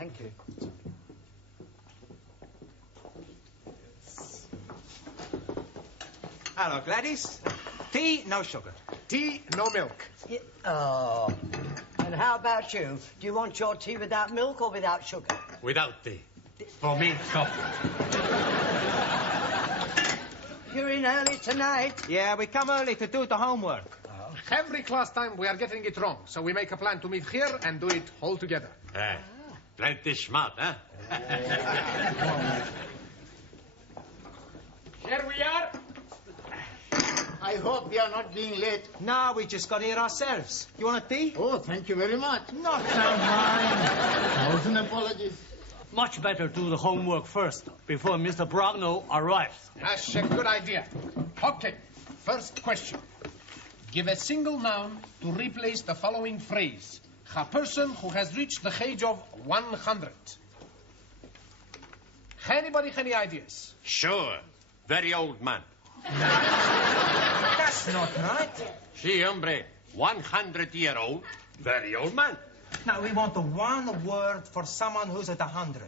Thank you. Hello, Gladys. Tea, no sugar. Tea, no milk. Oh. And how about you? Do you want your tea without milk or without sugar? Without tea. For me, coffee. You're in early tonight. Yeah, we come early to do the homework. Every class time we are getting it wrong, so we make a plan to meet here and do it all together. Plenty smart, huh? Here we are. I hope we are not being late. No, we just got here ourselves. You want a tea? Oh, thank you very much. Not so mine. 1,000 apologies. Much better do the homework first, before Mr. Brownlow arrives. That's a good idea. Okay, first question. Give a single noun to replace the following phrase. A person who has reached the age of 100. Anybody any ideas? Sure. Very old man. That's not right. Si, hombre. 100-year-old. Very old man. Now, we want the one word for someone who's at 100.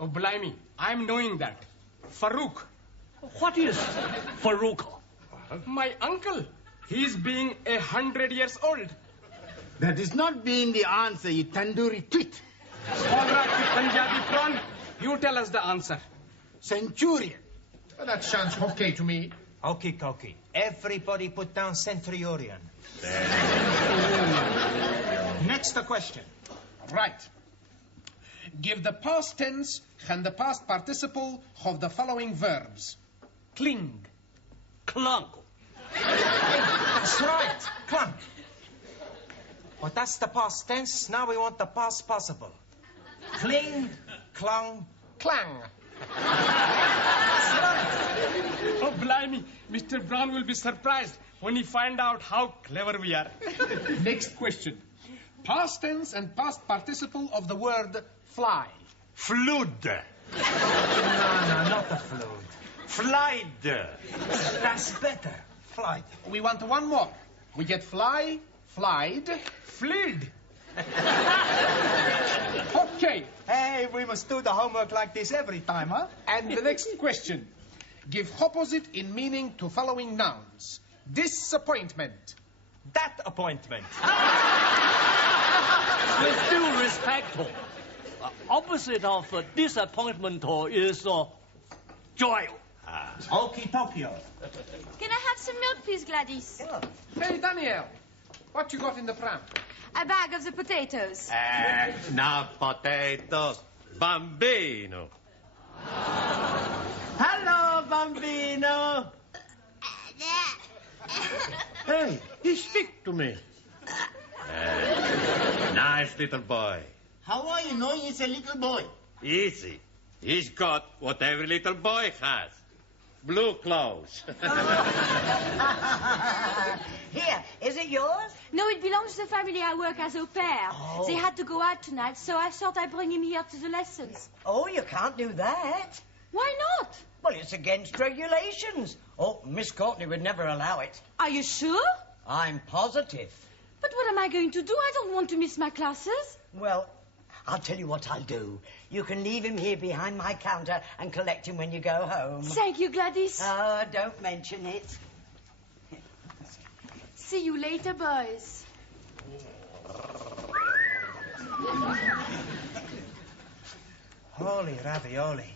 Oh, blimey. I'm knowing that. Farouk. What is Farouk? My uncle. He's being 100 years old. That is not being the answer, you tandoori twit. All right, Punjabi prawn. You tell us the answer. Centurion. Well, that sounds okay to me. Okie dokie. Everybody put down centurion. Next question. Right. Give the past tense and the past participle of the following verbs. Cling. Clunk. That's right. Clunk. But that's the past tense. Now we want the past possible. Cling, clung, Clang. Oh, blimey. Mr. Brown will be surprised when he find out how clever we are. Next question. Past tense and past participle of the word fly. Flood. No, not the flood. Flight. That's better. Flight. We want one more. We get fly, flied, fleed. Okay. Hey, we must do the homework like this every time, huh? And the next question. Give opposite in meaning to following nouns. Disappointment. That appointment. With due respect, opposite of disappointment is joy. Okie Tokyo. Can I have some milk, please, Gladys? Hey, Daniel. What you got in the pram? A bag of the potatoes. Not potatoes. Bambino. Hello, Bambino. Hey, he speak to me. Nice little boy. How are you knowing he's a little boy? Easy. He's got what every little boy has. Blue clothes. Here, is it yours? No, it belongs to the family I work as au pair. Oh. They had to go out tonight, so I thought I'd bring him here to the lessons. Oh, you can't do that. Why not? Well, it's against regulations. Oh, Miss Courtney would never allow it. Are you sure? I'm positive. But what am I going to do? I don't want to miss my classes. Well, I'll tell you what I'll do. You can leave him here behind my counter and collect him when you go home. Thank you, Gladys. Oh, don't mention it. See you later, boys. Holy ravioli.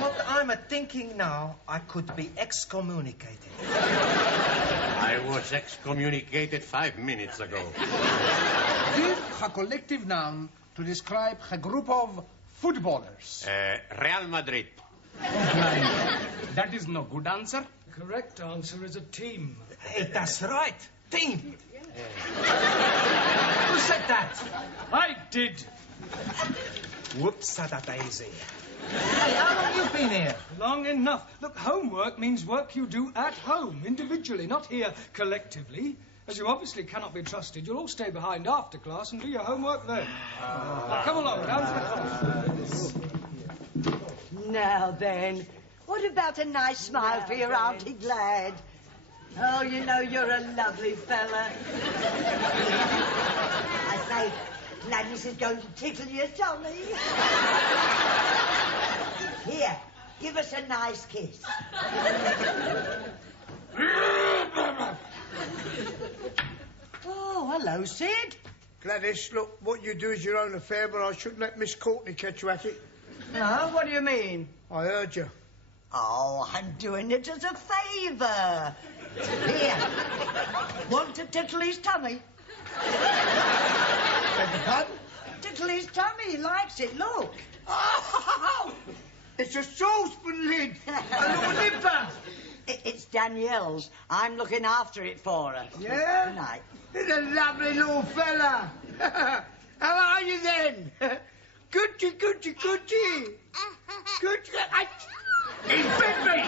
What I'm a-thinking now, I could be excommunicated. I was excommunicated 5 minutes ago. Give a collective noun to describe a group of footballers. Real Madrid. That is no good answer. Correct answer is a team. Hey, that's right. Team. Who said that? I did. Whoops-a-daisy. Hey, how long you been here? Long enough. Look, homework means work you do at home, individually, not here collectively. As you obviously cannot be trusted, you'll all stay behind after class and do your homework then. Now, come along, down to the class. Now then, what about a nice smile for your Auntie Glad? Oh, you know, you're a lovely fella. I say, Gladys is going to tickle your tummy. Here, give us a nice kiss. Oh, hello, Sid. Gladys, look, what you do is your own affair, but I shouldn't let Miss Courtney catch you at it. No, what do you mean? I heard you. Oh, I'm doing it as a favour. Here. Want to tickle his tummy? Beg your pardon? Tickle his tummy. He likes it. Look. Oh, it's a saucepan lid. A little nipper. It's Danielle's. I'm looking after it for her. Yeah? Good night. He's a lovely little fella. How are you then? Gucci, Gucci, Gucci. Gucci. He bit me.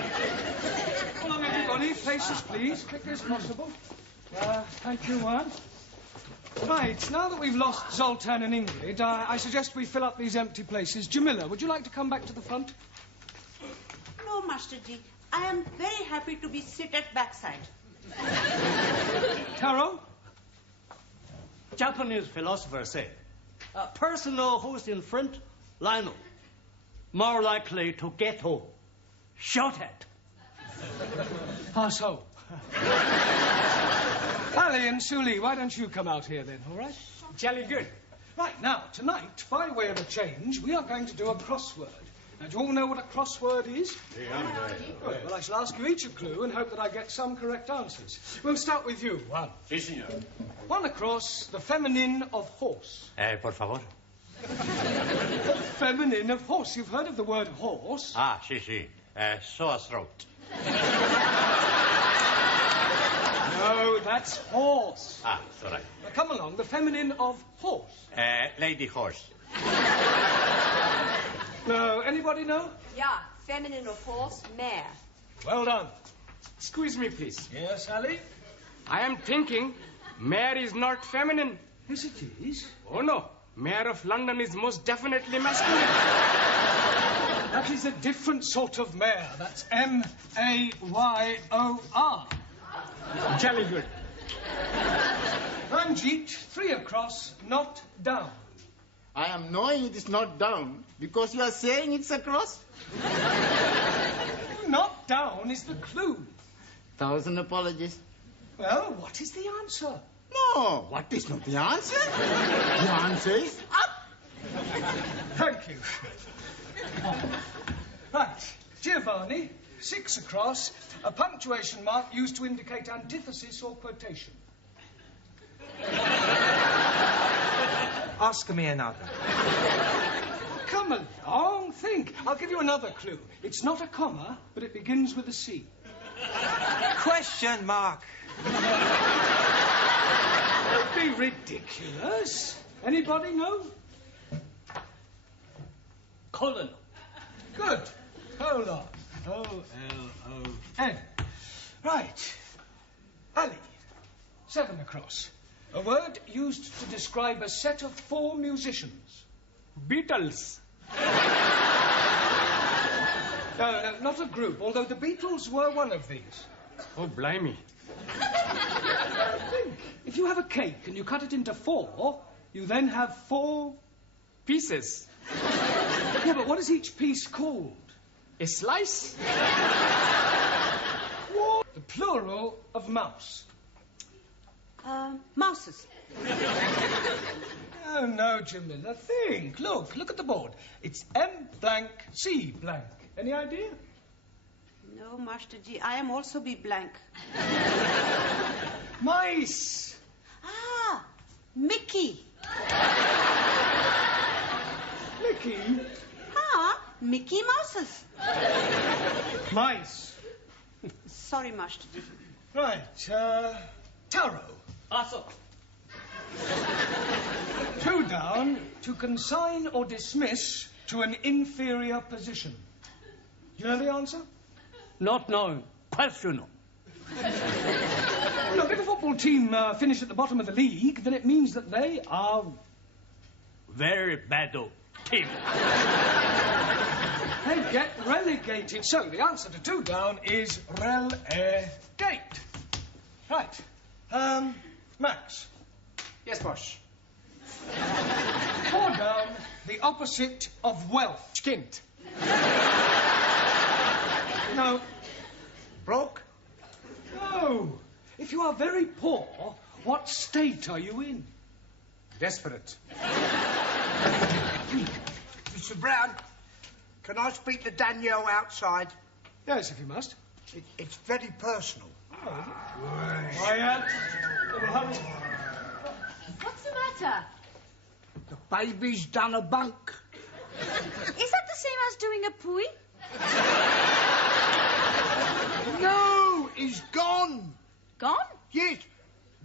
Come on, everybody. Places, please. Quickly as possible. Thank you, Juan. Right, now that we've lost Zoltan and Ingrid, I suggest we fill up these empty places. Jamila, would you like to come back to the front? No, Master G. I am very happy to be seated backside. Taro? Japanese philosophers say, a person who's in front, Lionel, more likely to get home. Shot at. Pass home. Ali and Suli, why don't you come out here then, all right? Jolly good. Right, now, tonight, by way of a change, we are going to do a crossword. Now, do you all know what a crossword is? Good. Well, I shall ask you each a clue and hope that I get some correct answers. We'll start with you, Juan. Sí, señor. One across, the feminine of horse. Por favor. Feminine of horse. You've heard of the word horse? Ah, sí, sí. Sore throat. No, that's horse. Ah, it's all right. Now, come along, the feminine of horse. Lady horse. No, anybody know? Yeah, feminine of horse, mare. Well done. Excuse me, please. Yes, Ali? I am thinking mayor is not feminine. Yes, it is. Oh, no. Mayor of London is most definitely masculine. That is a different sort of mare. That's M-A-Y-O-R. Jolly good. Ranjit, 3 across, not down. I am knowing it is not down because you are saying it's across. Not down is the clue. 1,000 apologies. Well, what is the answer? No, what is not the answer? The answer is up. Thank you. Right, Giovanni, 6 across, a punctuation mark used to indicate antithesis or quotation. Ask me another. Come along, think. I'll give you another clue. It's not a comma, but it begins with a C. Question mark. Don't be ridiculous. Anybody know? Colonel. Good. Hold on. O-L-O-N. Right. Ali, 7 across. A word used to describe a set of 4 musicians. Beatles. No, not a group, although the Beatles were one of these. Oh, blimey. Think. If you have a cake and you cut it into 4, you then have 4... Pieces. Yeah, but what is each piece called? A slice. The plural of mouse. Mouses. Oh, no, Jamila. Think. Look at the board. It's M blank C blank. Any idea? No, Master G. I am also be blank. Mice. Ah, Mickey. Mickey. Ah, Mickey Mouses. Mice. Sorry, Master G. Right, Taro. Also, 2 down, to consign or dismiss to an inferior position. Do you know the answer? not knowing, questionable. Look, if a football team finish at the bottom of the league, then it means that they are... very bad team. They get relegated. So the answer to 2 down is relegate. Right. Max. Yes, boss. Pour down the opposite of wealth. Skint. No. Broke? No. If you are very poor, what state are you in? Desperate. Mr. Brown, can I speak to Danielle outside? Yes, if you must. It's very personal. Quiet. What's the matter? The baby's done a bunk. Is that the same as doing a pooey? No, he's gone. Gone? Yes.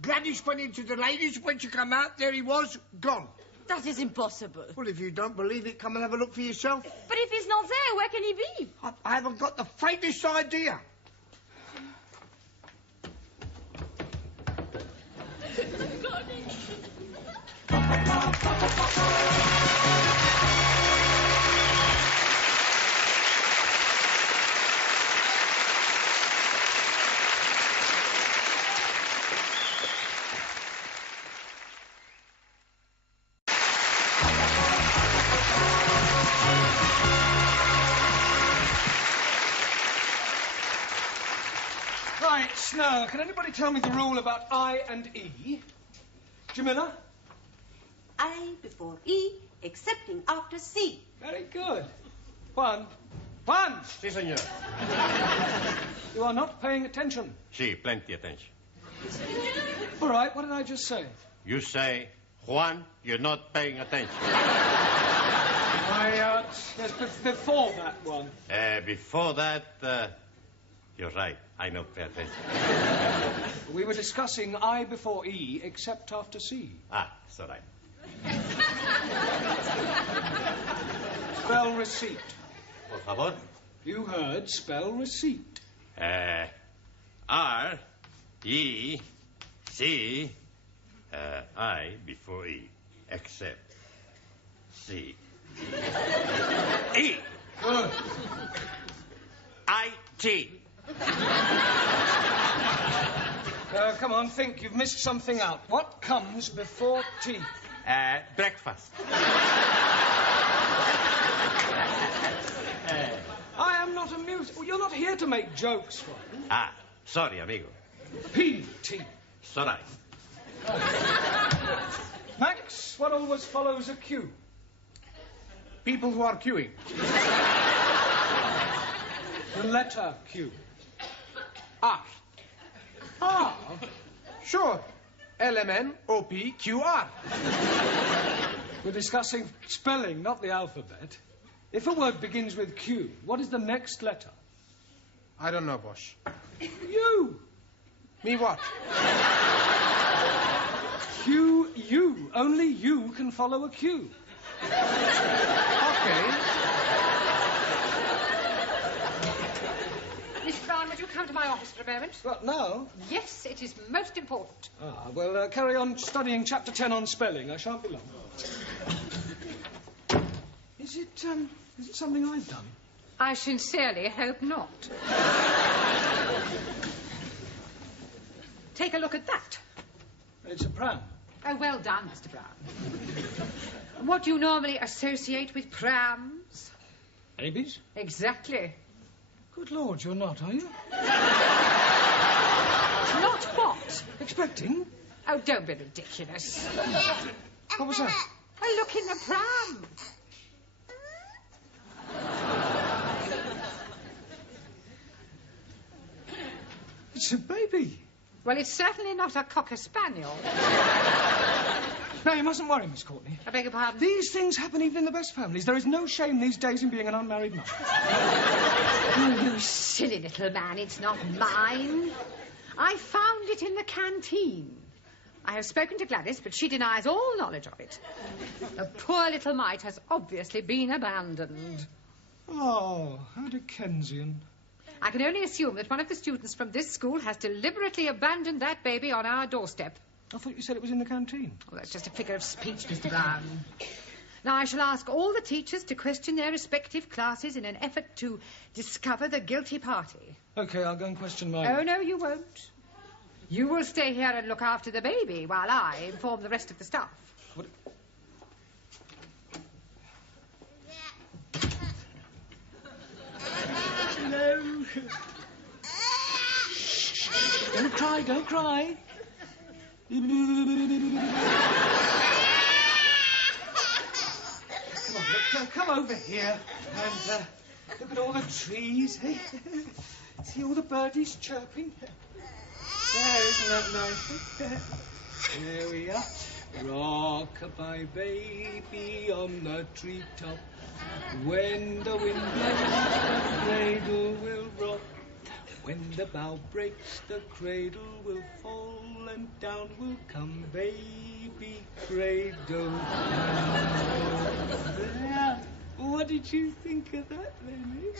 Gladys went into the ladies. When she come out, there he was, gone. That is impossible. Well, if you don't believe it, come and have a look for yourself. But if he's not there, where can he be? I haven't got the faintest idea. Right, now, can anybody tell me the rule about I and E? Jamila? I before E, excepting after C. Very good. Juan. Si, senor. You are not paying attention. Si, plenty attention. All right, what did I just say? You say, Juan, you're not paying attention. Yes, before that one. Before that, you're right. I not pay attention. We were discussing I before E, except after C. Ah, it's all right. Spell receipt. Por favor. You heard spell receipt. R, E, C, I before E, except C. E. Good. I, T. Come on, think. You've missed something out. What comes before tea? Breakfast. I am not amused. Well, you're not here to make jokes, Juan. Ah, sorry, amigo. P.T. It's all right. Max, what always follows a Q? People who are queuing. The letter Q. Ah. Ah. Sure. LMNOPQR. We're discussing spelling, not the alphabet. If a word begins with Q, what is the next letter? I don't know, Bosch. U. Me what? Q, U. Only you can follow a Q. Okay. Miss Brown, would you come to my office for a moment? What, now? Yes, it is most important. Ah, well, carry on studying Chapter 10 on spelling. I shan't be long. Is it something I've done? I sincerely hope not. Take a look at that. It's a pram. Oh, well done, Mr. Brown. What do you normally associate with prams? Babies? Exactly. Good Lord, you're not, are you? Not what? Expecting? Oh, don't be ridiculous. What was that? A look in the pram. It's a baby. Well, it's certainly not a cocker spaniel. No, you mustn't worry, Miss Courtney. I beg your pardon? These things happen even in the best families. There is no shame these days in being an unmarried mother. Oh, you silly little man, it's not mine. I found it in the canteen. I have spoken to Gladys, but she denies all knowledge of it. The poor little mite has obviously been abandoned. Oh, how Dickensian. I can only assume that one of the students from this school has deliberately abandoned that baby on our doorstep. I thought you said it was in the canteen. Well, that's just a figure of speech, Mr. Brown. Now, I shall ask all the teachers to question their respective classes in an effort to discover the guilty party. OK, I'll go and question my... Oh, no, you won't. You will stay here and look after the baby while I inform the rest of the staff. Don't cry, don't cry. Come on, look, come over here and look at all the trees, eh? See all the birdies chirping? There, isn't that nice? There we are. Rock-a-bye baby on the treetop. When the wind blows, the cradle will rock. When the bough breaks, the cradle will fall, and down will come baby cradle. There. What did you think of that, Lenny?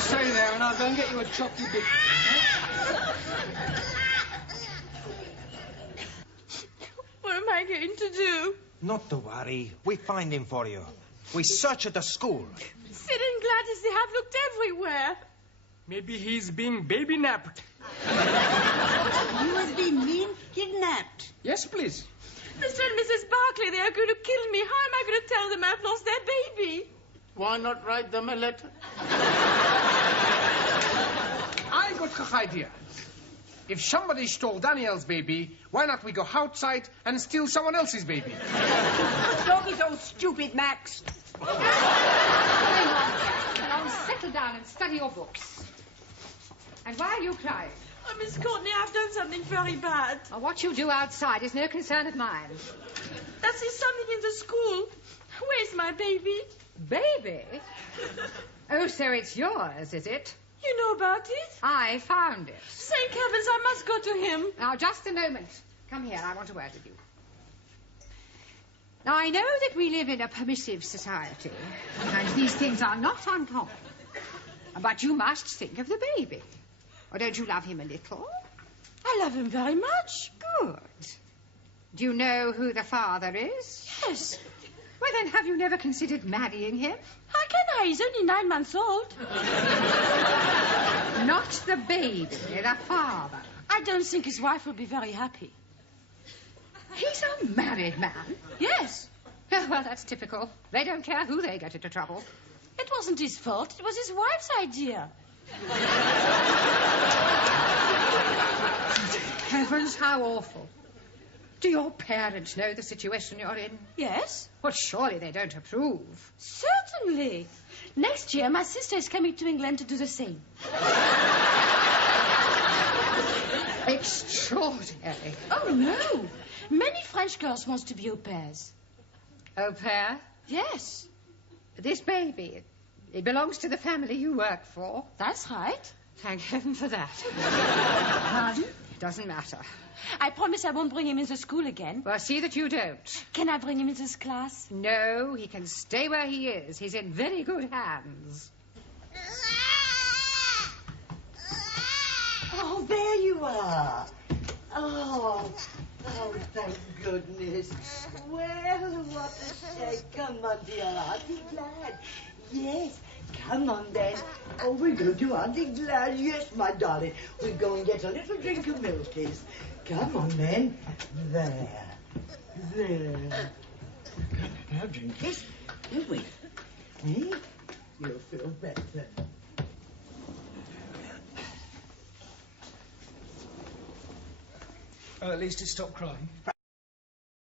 Stay there, and I'll go and get you a chocolate bit. What am I going to do? Not to worry. We find him for you. We search at the school. Sid and Gladys, they have looked everywhere. Maybe he's being baby napped. You must be mean kidnapped. Yes, please. Mr. and Mrs. Barclay, they are going to kill me. How am I going to tell them I've lost their baby? Why not write them a letter? I got an idea. If somebody stole Daniel's baby, why not we go outside and steal someone else's baby? Don't be so stupid, Max. Now settle down and study your books. And why are you crying? Oh, Miss Courtney, I've done something very bad. Well, what you do outside is no concern of mine. There's something in the school. Where's my baby? Baby? Oh, so it's yours, is it? You know about it? I found it. Thank heavens, I must go to him. Now, just a moment. Come here, I want a word with you. Now, I know that we live in a permissive society, and these things are not uncommon. But you must think of the baby. Or don't you love him a little? I love him very much. Good. Do you know who the father is? Yes. Well, then, have you never considered marrying him? How can I? He's only 9 months old. Not the baby, the father. I don't think his wife will be very happy. He's a married man? Yes. Oh, well, that's typical. They don't care who they get into trouble. It wasn't his fault. It was his wife's idea. Heavens, how awful. Do your parents know the situation you're in? Yes. Well, surely they don't approve. Certainly. Next year, my sister is coming to England to do the same. Extraordinary. Oh, no. Many French girls want to be au pairs. Au pair? Yes. This baby, it belongs to the family you work for. That's right. Thank heaven for that. Pardon? It doesn't matter. I promise I won't bring him into school again. Well, see that you don't. Can I bring him into this class? No, he can stay where he is. He's in very good hands. Oh, there you are. Oh, thank goodness. Well, what a shame. Come on, dear Auntie Glad. Yes, come on then. Oh, we're going to Auntie Glad. Yes, my darling. We'll go and get a little drink of milkies. Come on then. There. Now, drinkies. Don't we? Eh? You'll feel better. At least it stopped crying.